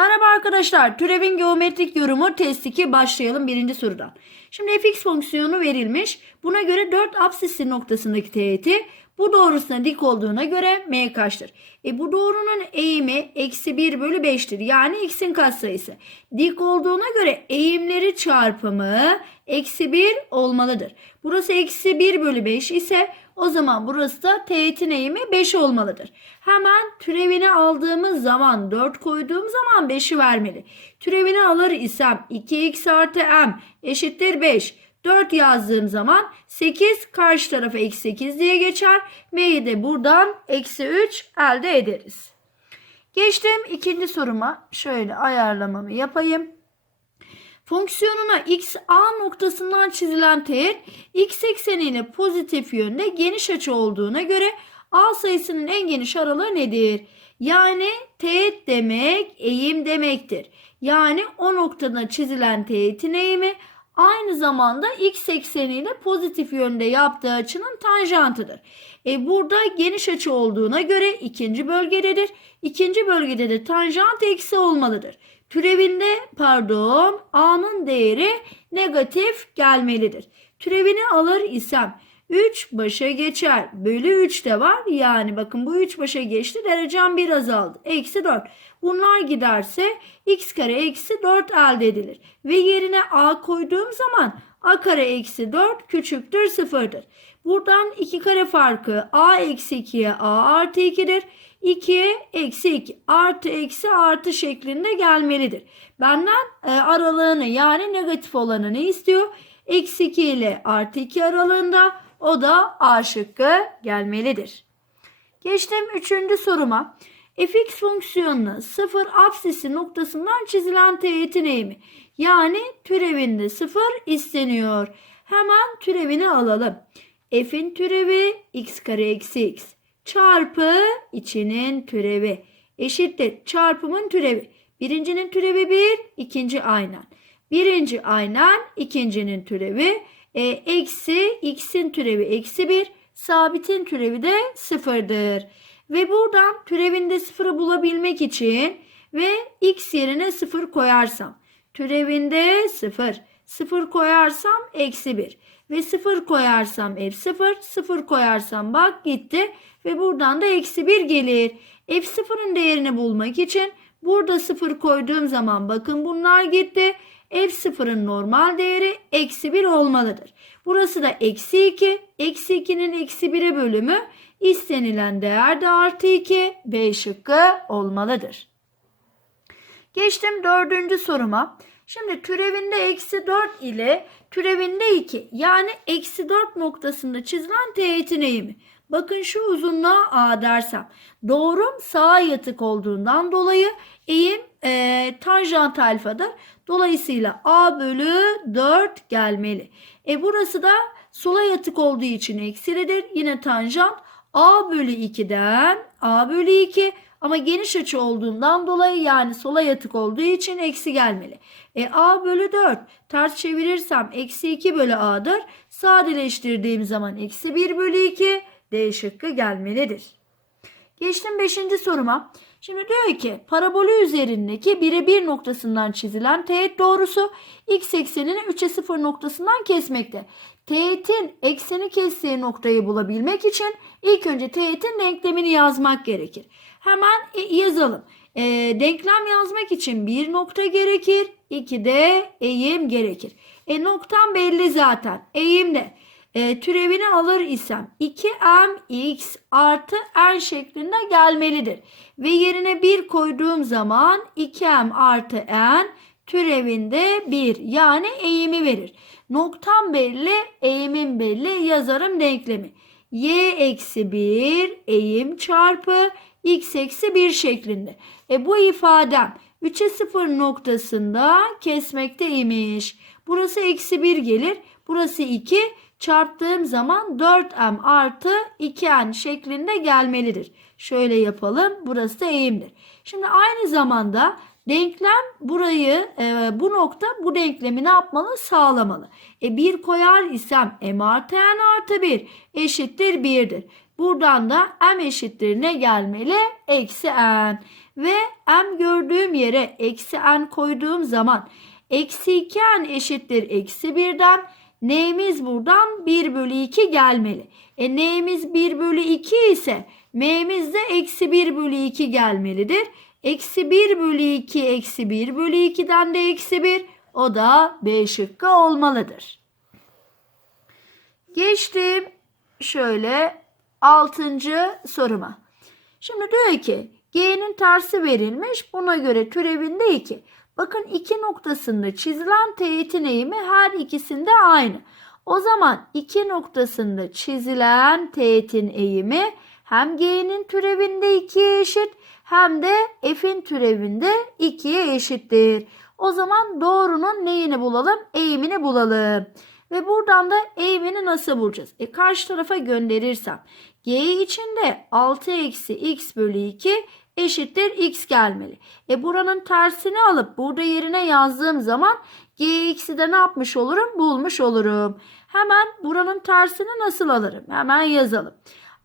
Merhaba arkadaşlar. Türevin geometrik yorumu test 2 başlayalım birinci sorudan. Şimdi fx fonksiyonu verilmiş. Buna göre 4 apsisi noktasındaki teğeti bu doğrusuna dik olduğuna göre m kaçtır? E bu doğrunun eğimi eksi 1 bölü 5'tir. Yani x'in katsayısı. Dik olduğuna göre eğimleri çarpımı eksi 1 olmalıdır. Burası eksi 1 bölü 5 ise o zaman burası da teğetin eğimi 5 olmalıdır. Hemen türevini aldığımız zaman 4 koyduğum zaman 5'i vermeli. Türevini alır isem 2x artı m eşittir 5. 4 yazdığım zaman 8 karşı tarafa eksi 8 diye geçer. M'yi de buradan eksi 3 elde ederiz. Geçtim ikinci soruma. Şöyle ayarlamamı yapayım. Fonksiyonuna x a noktasından çizilen teğet x ekseniyle pozitif yönde geniş açı olduğuna göre a sayısının en geniş aralığı nedir? Yani teğet demek eğim demektir. Yani o noktada çizilen teğetin eğimi aynı zamanda x ekseniyle pozitif yönde yaptığı açının tanjantıdır. E burada geniş açı olduğuna göre ikinci bölgededir. İkinci bölgede de tanjant eksi olmalıdır. Türevinde pardon a'nın değeri negatif gelmelidir. Türevini alır isem 3 başa geçer. Bölü 3 de var. Yani bakın bu 3 başa geçti. Derecem 1 azaldı. Eksi 4. Bunlar giderse x kare eksi 4 elde edilir. Ve yerine a koyduğum zaman a kare eksi 4 küçüktür 0'dır. Buradan 2 kare farkı a eksi 2'ye a artı 2'dir. 2'ye eksi 2 artı eksi artı şeklinde gelmelidir. Benden e, aralığını yani negatif olanını istiyor. Eksi 2 ile artı 2 aralığında o da A şıkkı gelmelidir. Geçtim üçüncü soruma. fx fonksiyonunu sıfır apsisi noktasından çizilen teğetin eğimi. Yani türevinde sıfır isteniyor. Hemen türevini alalım. f'in türevi x kare eksi x çarpı içinin türevi eşittir çarpımın türevi. Birincinin türevi 1, ikinci aynen. Birinci aynen, ikincinin türevi e, eksi x'in türevi eksi 1, sabitin türevi de sıfırdır. Ve buradan türevinde sıfırı bulabilmek için ve x yerine sıfır koyarsam türevinde sıfır, sıfır koyarsam eksi 1 ve sıfır koyarsam f sıfır, sıfır koyarsam bak gitti ve buradan da eksi 1 gelir. f sıfırın değerini bulmak için burada sıfır koyduğum zaman bakın bunlar gitti. F sıfırın normal değeri eksi 1 olmalıdır. Burası da eksi 2. Eksi 2'nin eksi 1'e bölümü istenilen değer de artı 2. B şıkkı olmalıdır. Geçtim dördüncü soruma. Şimdi türevinde eksi 4 ile türevinde 2 yani eksi 4 noktasında çizilen teğetin eğimi. Bakın şu uzunluğa A dersem. Doğrum sağa yatık olduğundan dolayı eğim e, tanjant alfadır. Dolayısıyla A bölü 4 gelmeli. E burası da sola yatık olduğu için eksilidir. Yine tanjant A bölü 2'den A bölü 2 ama geniş açı olduğundan dolayı yani sola yatık olduğu için eksi gelmeli. E A bölü 4 ters çevirirsem eksi 2 bölü A'dır. Sadeleştirdiğim zaman eksi 1 bölü 2 D şıkkı gelmelidir. Geçtim 5. soruma. Şimdi diyor ki parabolü üzerindeki 1'e 1 noktasından çizilen teğet doğrusu x eksenini 3'e 0 noktasından kesmekte. Teğetin ekseni kestiği noktayı bulabilmek için ilk önce teğetin denklemini yazmak gerekir. Hemen yazalım. E, denklem yazmak için bir nokta gerekir, iki de eğim gerekir. E noktam belli zaten. Eğim de e, türevini alır isem 2mx artı n şeklinde gelmelidir. Ve yerine 1 koyduğum zaman 2m artı n türevinde 1 yani eğimi verir. Noktam belli, eğimin belli yazarım denklemi. y eksi 1 eğim çarpı x eksi 1 şeklinde. E bu ifadem 3'e 0 noktasında kesmekteymiş. Burası eksi 1 gelir. Burası 2 çarptığım zaman 4m artı 2n şeklinde gelmelidir. Şöyle yapalım. Burası da eğimdir. Şimdi aynı zamanda denklem burayı e, bu nokta bu denklemi ne yapmalı? Sağlamalı. E 1 koyar isem m artı n artı 1 eşittir 1'dir. Buradan da m eşittir ne gelmeli? Eksi n. Ve m gördüğüm yere eksi n koyduğum zaman eksi 2n eşittir eksi 1'den neyimiz buradan 1 bölü 2 gelmeli. E neyimiz 1 bölü 2 ise m'miz de eksi 1 bölü 2 gelmelidir. Eksi 1 bölü 2 eksi 1 bölü 2'den de eksi 1 o da B şıkkı olmalıdır. Geçtim şöyle 6. soruma. Şimdi diyor ki G'nin tersi verilmiş. Buna göre türevinde 2. Bakın iki noktasında çizilen teğetin eğimi her ikisinde aynı. O zaman iki noktasında çizilen teğetin eğimi hem G'nin türevinde 2'ye eşit hem de F'in türevinde 2'ye eşittir. O zaman doğrunun neyini bulalım? Eğimini bulalım. Ve buradan da eğimini nasıl bulacağız? E karşı tarafa gönderirsem G içinde 6 eksi x bölü 2 eşittir x gelmeli. E buranın tersini alıp burada yerine yazdığım zaman gx'i de ne yapmış olurum? Bulmuş olurum. Hemen buranın tersini nasıl alırım? Hemen yazalım.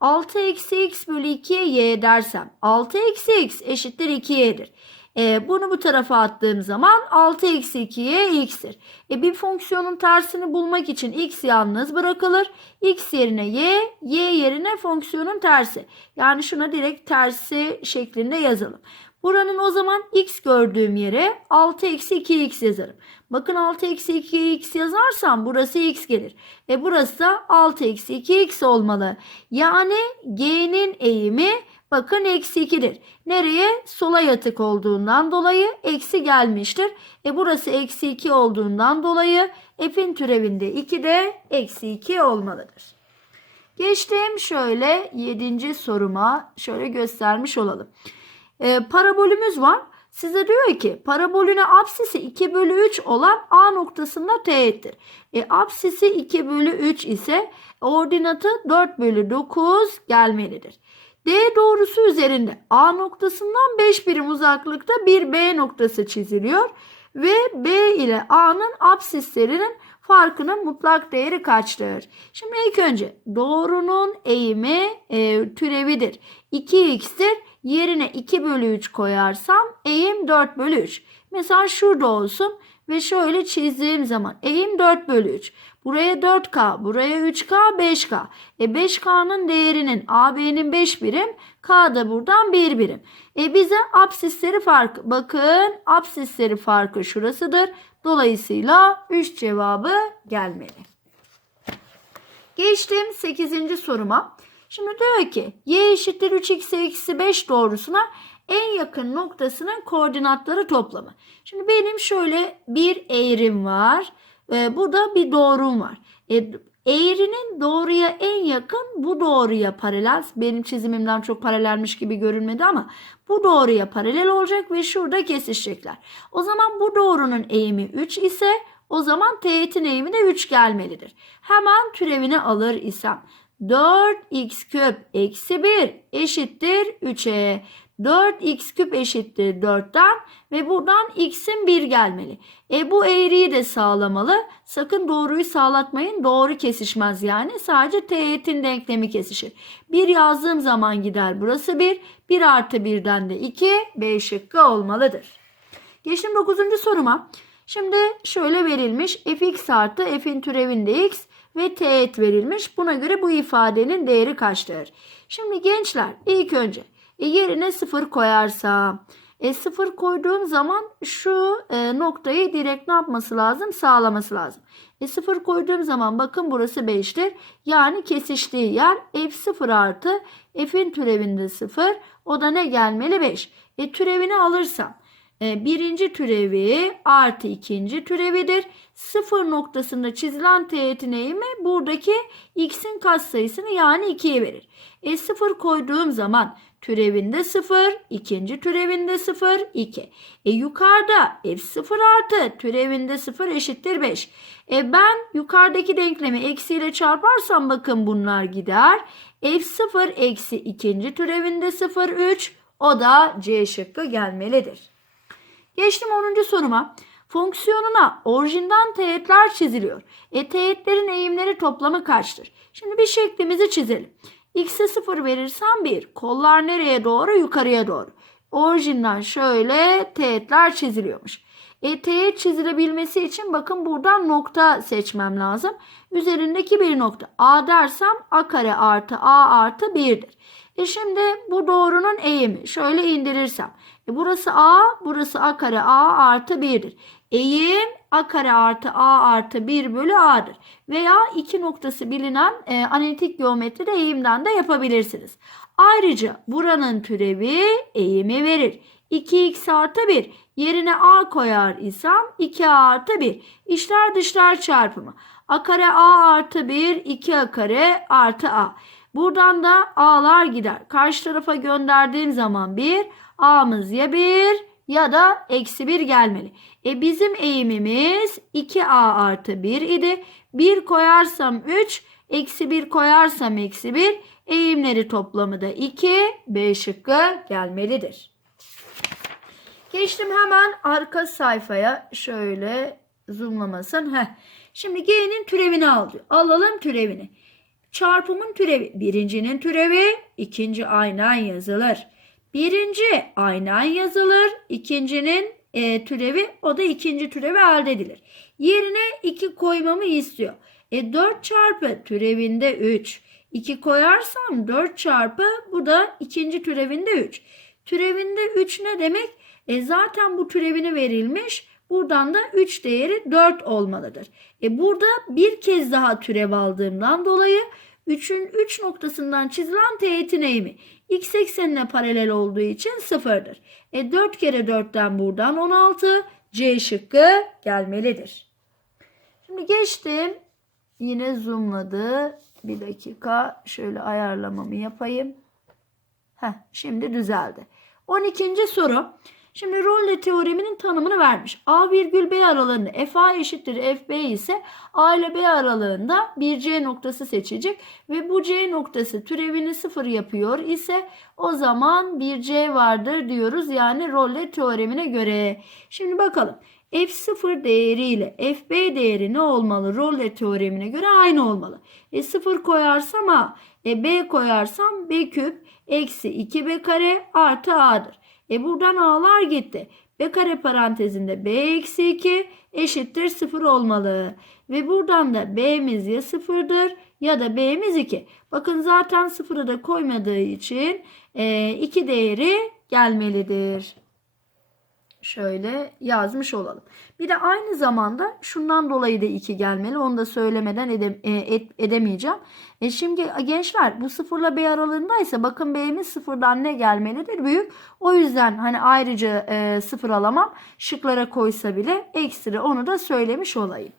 6 eksi x bölü 2'ye y dersem 6 eksi x eşittir 2y'dir. E, bunu bu tarafa attığım zaman 6 eksi 2'ye x'tir. E, bir fonksiyonun tersini bulmak için x yalnız bırakılır. x yerine y, y yerine fonksiyonun tersi. Yani şuna direkt tersi şeklinde yazalım. Buranın o zaman x gördüğüm yere 6 eksi 2x yazarım. Bakın 6 eksi 2x yazarsam burası x gelir. E burası da 6 eksi 2x olmalı. Yani g'nin eğimi bakın eksi 2'dir. Nereye? Sola yatık olduğundan dolayı eksi gelmiştir. E burası eksi 2 olduğundan dolayı f'in türevinde 2 de eksi 2 olmalıdır. Geçtim şöyle 7. soruma şöyle göstermiş olalım. E, parabolümüz var. Size diyor ki parabolüne apsisi 2 bölü 3 olan A noktasında teğettir. E, apsisi 2 bölü 3 ise ordinatı 4 bölü 9 gelmelidir. D doğrusu üzerinde A noktasından 5 birim uzaklıkta bir B noktası çiziliyor ve B ile A'nın apsislerinin farkının mutlak değeri kaçtır? Şimdi ilk önce doğrunun eğimi e, türevidir. 2x'tir. Yerine 2 bölü 3 koyarsam eğim 4 bölü 3. Mesela şurada olsun ve şöyle çizdiğim zaman eğim 4 bölü 3. Buraya 4K, buraya 3K, 5K. E 5K'nın değerinin AB'nin 5 birim, K da buradan 1 birim. E bize apsisleri farkı. Bakın apsisleri farkı şurasıdır. Dolayısıyla 3 cevabı gelmeli. Geçtim 8. soruma. Şimdi diyor ki y eşittir 3x eksi 5 doğrusuna en yakın noktasının koordinatları toplamı. Şimdi benim şöyle bir eğrim var. E, burada bir doğrum var. E, eğrinin doğruya en yakın bu doğruya paralel. Benim çizimimden çok paralelmiş gibi görünmedi ama bu doğruya paralel olacak ve şurada kesişecekler. O zaman bu doğrunun eğimi 3 ise o zaman teğetin eğimi de 3 gelmelidir. Hemen türevini alır isem 4x küp eksi 1 eşittir 3'e. 4x küp eşittir 4'ten ve buradan x'in 1 gelmeli. E bu eğriyi de sağlamalı. Sakın doğruyu sağlatmayın. Doğru kesişmez yani. Sadece teğetin denklemi kesişir. 1 yazdığım zaman gider burası 1. 1 artı 1'den de 2. B şıkkı olmalıdır. Geçtim 9. soruma. Şimdi şöyle verilmiş. fx artı f'in türevinde x ve teğet verilmiş. Buna göre bu ifadenin değeri kaçtır? Şimdi gençler ilk önce e, yerine 0 koyarsam e, 0 koyduğum zaman şu e, noktayı direkt ne yapması lazım? Sağlaması lazım. E, 0 koyduğum zaman bakın burası 5'tir. Yani kesiştiği yer f0 artı f'in türevinde 0. O da ne gelmeli? 5. E, türevini alırsam birinci türevi artı ikinci türevidir. Sıfır noktasında çizilen teğetin eğimi buradaki x'in katsayısını yani 2'ye verir. E sıfır koyduğum zaman türevinde 0, ikinci türevinde 0, 2. E yukarıda f0 artı türevinde 0 eşittir 5. E ben yukarıdaki denklemi eksiyle çarparsam bakın bunlar gider. f0 eksi ikinci türevinde 0, 3. O da C şıkkı gelmelidir. Geçtim 10. soruma. Fonksiyonuna orijinden teğetler çiziliyor. E teğetlerin eğimleri toplamı kaçtır? Şimdi bir şeklimizi çizelim. X'e 0 verirsem 1. Kollar nereye doğru? Yukarıya doğru. orijinden şöyle teğetler çiziliyormuş. E, teğet çizilebilmesi için bakın buradan nokta seçmem lazım. Üzerindeki bir nokta. A dersem A kare artı A artı 1'dir. E şimdi bu doğrunun eğimi. Şöyle indirirsem. E burası A, burası A kare A artı 1'dir. Eğim A kare artı A artı 1 bölü A'dır. Veya iki noktası bilinen e, analitik geometride eğimden de yapabilirsiniz. Ayrıca buranın türevi eğimi verir. 2x artı 1 yerine a koyar isem 2a artı 1 İşler dışlar çarpımı. a kare a artı 1 2a kare artı a. Buradan da a'lar gider. Karşı tarafa gönderdiğim zaman 1 a'mız ya 1 ya da eksi 1 gelmeli. E bizim eğimimiz 2a artı 1 idi. 1 koyarsam 3 eksi 1 koyarsam eksi 1 eğimleri toplamı da 2 B şıkkı gelmelidir. Geçtim hemen arka sayfaya şöyle zoomlamasın. Heh. Şimdi G'nin türevini al diyor. Alalım türevini. Çarpımın türevi. Birincinin türevi. ikinci aynen yazılır. Birinci aynen yazılır. İkincinin e, türevi o da ikinci türevi elde edilir. Yerine 2 koymamı istiyor. E 4 çarpı türevinde 3. 2 koyarsam 4 çarpı bu da ikinci türevinde 3. Türevinde 3 ne demek? E zaten bu türevini verilmiş. Buradan da 3 değeri 4 olmalıdır. E burada bir kez daha türev aldığımdan dolayı 3'ün 3 noktasından çizilen teğetin eğimi x eksenine paralel olduğu için sıfırdır. E 4 kere 4'ten buradan 16 C şıkkı gelmelidir. Şimdi geçtim. Yine zoomladı. Bir dakika şöyle ayarlamamı yapayım. Heh, şimdi düzeldi. 12. soru. Şimdi Rolle teoreminin tanımını vermiş. A virgül B aralığında FA eşittir FB ise A ile B aralığında bir C noktası seçecek ve bu C noktası türevini sıfır yapıyor ise o zaman bir C vardır diyoruz. Yani Rolle teoremine göre. Şimdi bakalım. F0 değeri ile FB değeri ne olmalı? Rolle teoremine göre aynı olmalı. E 0 koyarsam A, e B koyarsam B küp eksi 2B kare artı A'dır. E buradan A'lar gitti. B kare parantezinde B eksi 2 eşittir 0 olmalı. Ve buradan da B'miz ya 0'dır ya da B'miz 2. Bakın zaten 0'ı da koymadığı için 2 e, değeri gelmelidir şöyle yazmış olalım. Bir de aynı zamanda şundan dolayı da 2 gelmeli. Onu da söylemeden edem, e, ed, edemeyeceğim. E şimdi gençler bu sıfırla B aralığındaysa bakın B'miz sıfırdan ne gelmelidir? Büyük. O yüzden hani ayrıca e, sıfır alamam. Şıklara koysa bile ekstra onu da söylemiş olayım.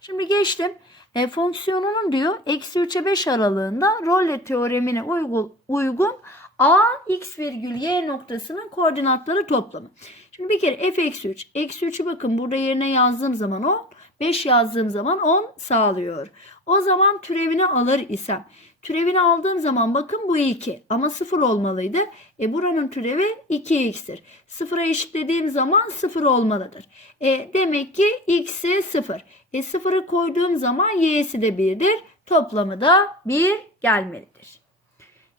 Şimdi geçtim. E, fonksiyonunun diyor eksi 3'e 5 aralığında Rolle teoremine uygun, uygun a x virgül y noktasının koordinatları toplamı. Şimdi bir kere f eksi 3. Eksi 3'ü bakın burada yerine yazdığım zaman 10. 5 yazdığım zaman 10 sağlıyor. O zaman türevini alır isem. Türevini aldığım zaman bakın bu 2 ama 0 olmalıydı. E buranın türevi 2x'tir. 0'a eşitlediğim zaman 0 olmalıdır. E demek ki x'i 0. E 0'ı koyduğum zaman y'si de 1'dir. Toplamı da 1 gelmelidir.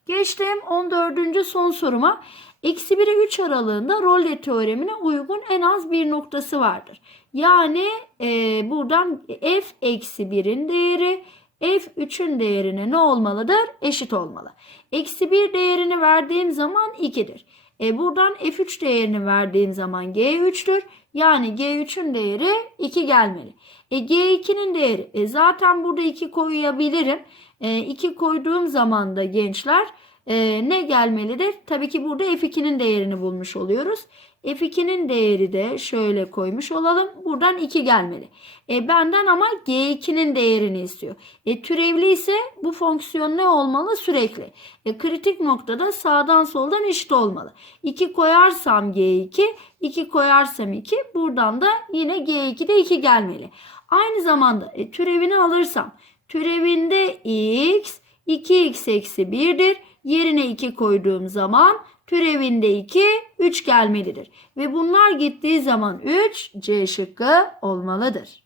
Geçtim 14. son soruma. Eksi 1 ile 3 aralığında Rolle teoremine uygun en az bir noktası vardır. Yani e, buradan f eksi 1'in değeri f3'ün değerine ne olmalıdır? Eşit olmalı. Eksi 1 değerini verdiğim zaman 2'dir. E, buradan f3 değerini verdiğim zaman g3'tür. Yani g3'ün değeri 2 gelmeli. E, g2'nin değeri e, zaten burada 2 koyabilirim. E, 2 koyduğum zaman da gençler e, ne gelmelidir? Tabii ki burada F2'nin değerini bulmuş oluyoruz. F2'nin değeri de şöyle koymuş olalım. Buradan 2 gelmeli. E, benden ama G2'nin değerini istiyor. E, türevli ise bu fonksiyon ne olmalı? Sürekli. E, kritik noktada sağdan soldan eşit olmalı. 2 koyarsam G2, 2 koyarsam 2. Buradan da yine G2'de 2 gelmeli. Aynı zamanda e, türevini alırsam türevinde x 2x eksi 1'dir. Yerine 2 koyduğum zaman türevinde 2 3 gelmelidir. Ve bunlar gittiği zaman 3 C şıkkı olmalıdır.